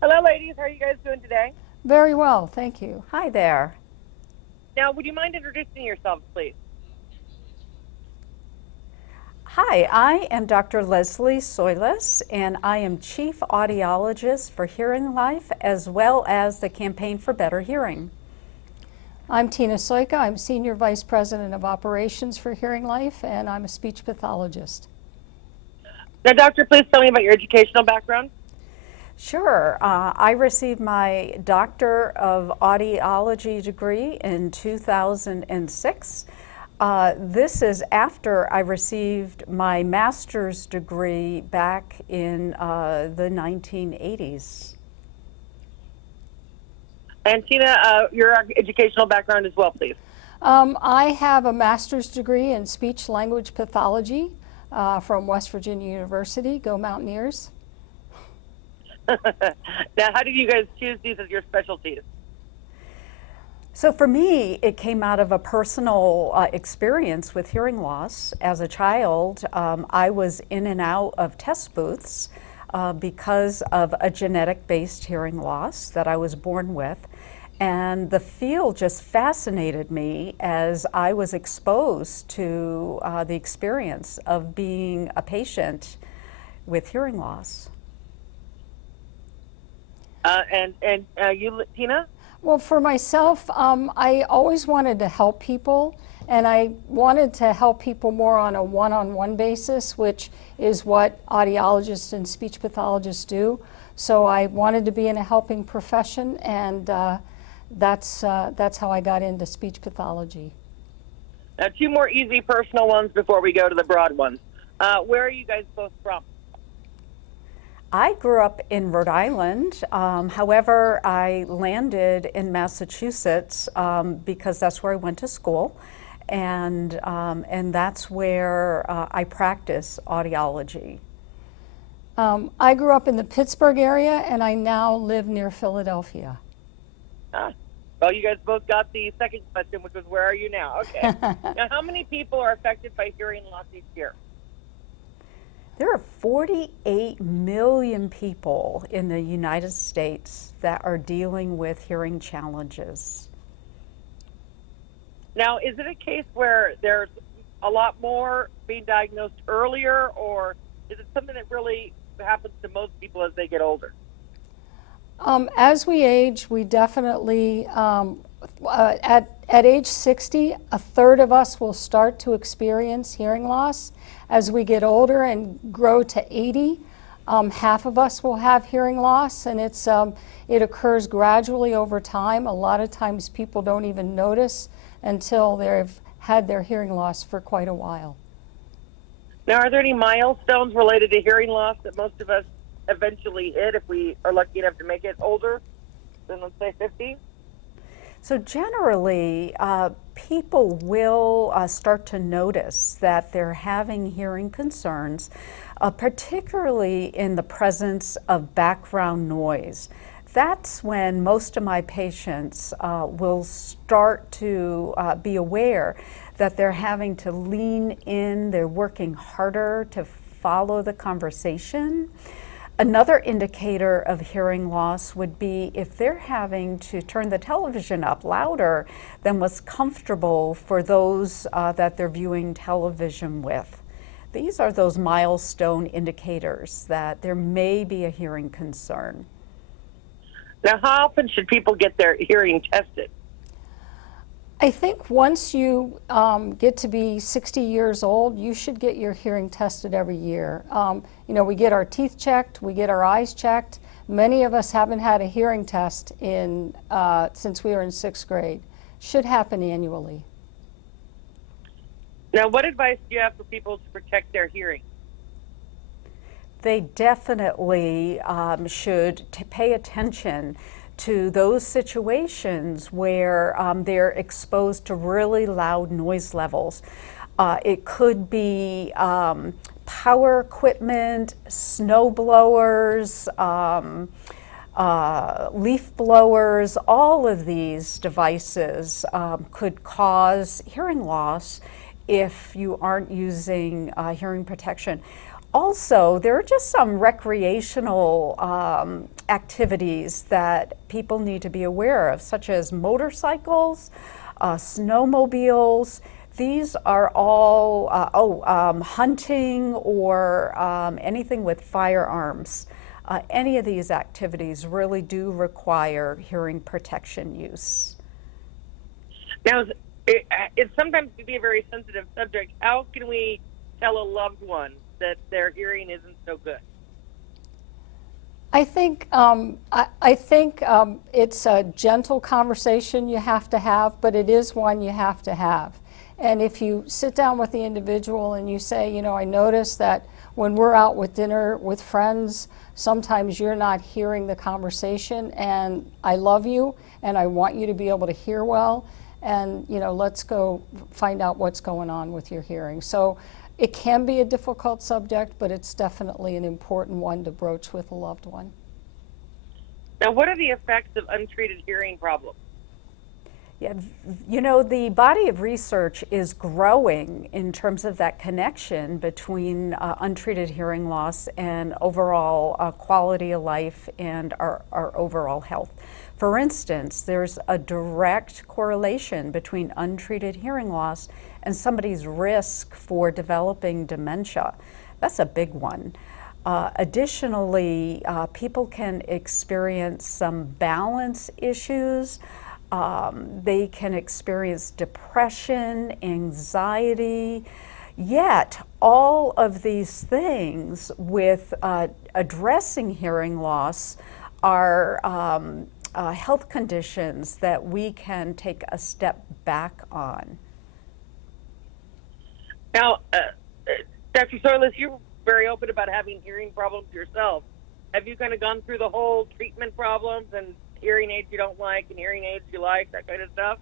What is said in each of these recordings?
Hello, ladies. How are you guys doing today? Very well, thank you. Hi there. Now, would you mind introducing yourselves, please? Hi, I am Dr. Leslie Soilis, and I am Chief Audiologist for HearingLife as well as the Campaign for Better Hearing. I'm Tina Soika. I'm Senior Vice President of Operations for HearingLife, and I'm a speech pathologist. Now, doctor, please tell me about your educational background. Sure. I received my Doctor of Audiology degree in 2006. This is after I received my master's degree back in the 1980s. And Tina, your educational background as well, please. I have a master's degree in speech language pathology from West Virginia University. Go Mountaineers. Now, how did you guys choose these as your specialties? So for me, it came out of a personal experience with hearing loss. As a child, I was in and out of test booths because of a genetic-based hearing loss that I was born with. And the field just fascinated me as I was exposed to the experience of being a patient with hearing loss. And you, Tina? Well, for myself, I always wanted to help people, and I wanted to help people more on a one-on-one basis, which is what audiologists and speech pathologists do. So I wanted to be in a helping profession, and that's how I got into speech pathology. Now, two more easy personal ones before we go to the broad ones. Where are you guys both from? I grew up in Rhode Island. However, I landed in Massachusetts because that's where I went to school, and that's where I practice audiology. I grew up in the Pittsburgh area, and I now live near Philadelphia. Well, you guys both got the second question, which was where are you now? Okay. Now, how many people are affected by hearing loss each year? There are 48 million people in the United States that are dealing with hearing challenges. Now, is it a case where there's a lot more being diagnosed earlier, or is it something that really happens to most people as they get older? As we age, we definitely, at age 60, a third of us will start to experience hearing loss. As we get older and grow to 80, half of us will have hearing loss, and it occurs gradually over time. A lot of times people don't even notice until they've had their hearing loss for quite a while. Now, are there any milestones related to hearing loss that most of us eventually hit if we are lucky enough to make it older than, let's say, 50? So generally, people will start to notice that they're having hearing concerns, particularly in the presence of background noise. That's when most of my patients will start to be aware that they're having to lean in, they're working harder to follow the conversation. Another indicator of hearing loss would be if they're having to turn the television up louder than what's comfortable for those that they're viewing television with. These are those milestone indicators that there may be a hearing concern. Now, how often should people get their hearing tested? I think once you get to be 60 years old, you should get your hearing tested every year. You know, we get our teeth checked, we get our eyes checked. Many of us haven't had a hearing test since we were in 6th grade. Should happen annually. Now, what advice do you have for people to protect their hearing? They definitely should pay attention to those situations where they're exposed to really loud noise levels. It could be power equipment, snow blowers, leaf blowers. All of these devices could cause hearing loss if you aren't using hearing protection. Also, there are just some recreational activities that people need to be aware of, such as motorcycles, snowmobiles. These are all, hunting or anything with firearms. Any of these activities really do require hearing protection use. Now, it sometimes can be a very sensitive subject. How can we tell a loved one that their hearing isn't so good? I think it's a gentle conversation you have to have, but it is one you have to have. And if you sit down with the individual and you say, you know, I notice that when we're out with dinner with friends, sometimes you're not hearing the conversation, and I love you and I want you to be able to hear well, and you know, let's go find out what's going on with your hearing. So it can be a difficult subject, but it's definitely an important one to broach with a loved one. Now, what are the effects of untreated hearing problems? Yeah, you know, the body of research is growing in terms of that connection between untreated hearing loss and overall quality of life and our overall health. For instance, there's a direct correlation between untreated hearing loss and somebody's risk for developing dementia. That's a big one. Additionally, people can experience some balance issues. They can experience depression, anxiety. Yet, all of these things with addressing hearing loss are health conditions that we can take a step back on. Now, Dr. Soilis, you're very open about having hearing problems yourself. Have you kind of gone through the whole treatment problems and hearing aids you don't like and hearing aids you like, that kind of stuff?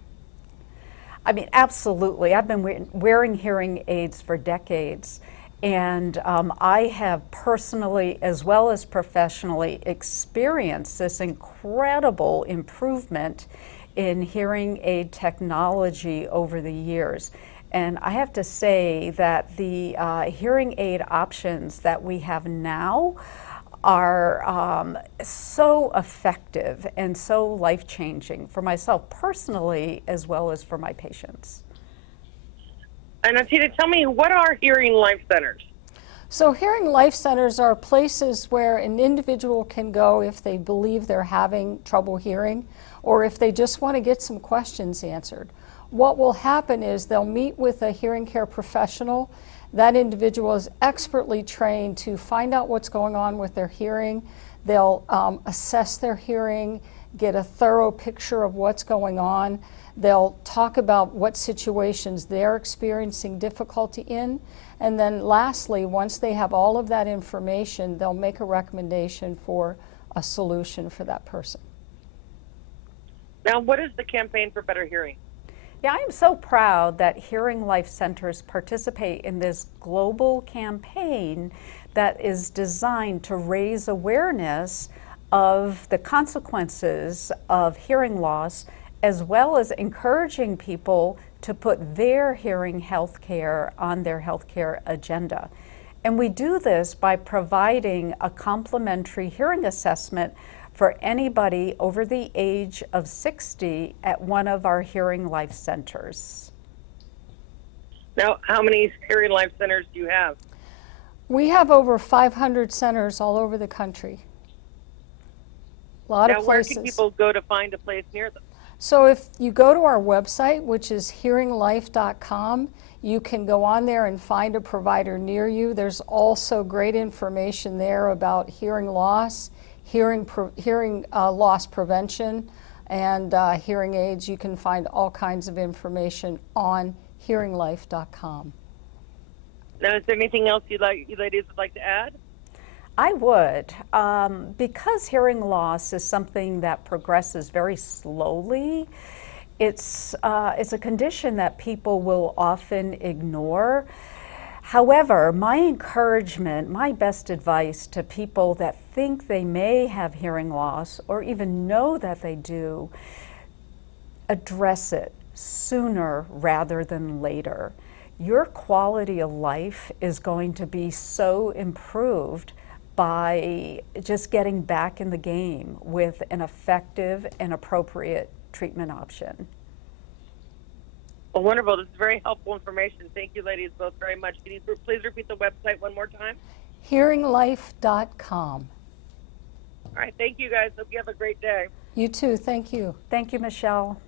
I mean, absolutely. I've been wearing hearing aids for decades, and I have personally, as well as professionally, experienced this incredible improvement in hearing aid technology over the years. And I have to say that the hearing aid options that we have now are so effective and so life-changing for myself personally, as well as for my patients. And Tina, tell me, what are HearingLife Centers? So HearingLife Centers are places where an individual can go if they believe they're having trouble hearing, or if they just want to get some questions answered. What will happen is they'll meet with a hearing care professional. That individual is expertly trained to find out what's going on with their hearing. They'll assess their hearing, get a thorough picture of what's going on. They'll talk about what situations they're experiencing difficulty in. And then lastly, once they have all of that information, they'll make a recommendation for a solution for that person. Now, what is the Campaign for Better Hearing? Yeah, I am so proud that HearingLife Centers participate in this global campaign that is designed to raise awareness of the consequences of hearing loss, as well as encouraging people to put their hearing health care on their healthcare agenda. And we do this by providing a complimentary hearing assessment for anybody over the age of 60 at one of our HearingLife Centers. Now, how many HearingLife Centers do you have? We have over 500 centers all over the country. A lot of places. Where can people go to find a place near them? So if you go to our website, which is hearinglife.com, you can go on there and find a provider near you. There's also great information there about hearing loss, hearing loss prevention, and hearing aids. You can find all kinds of information on hearinglife.com. Now, is there anything else you ladies would like to add? I would. Because hearing loss is something that progresses very slowly, it's a condition that people will often ignore. However, my encouragement, my best advice to people that think they may have hearing loss or even know that they do, address it sooner rather than later. your quality of life is going to be so improved by just getting back in the game with an effective and appropriate treatment option. Well, wonderful. This is very helpful information. Thank you, ladies, both very much. Can you please repeat the website one more time? HearingLife.com. All right. Thank you, guys. Hope you have a great day. You too. Thank you. Thank you, Michelle.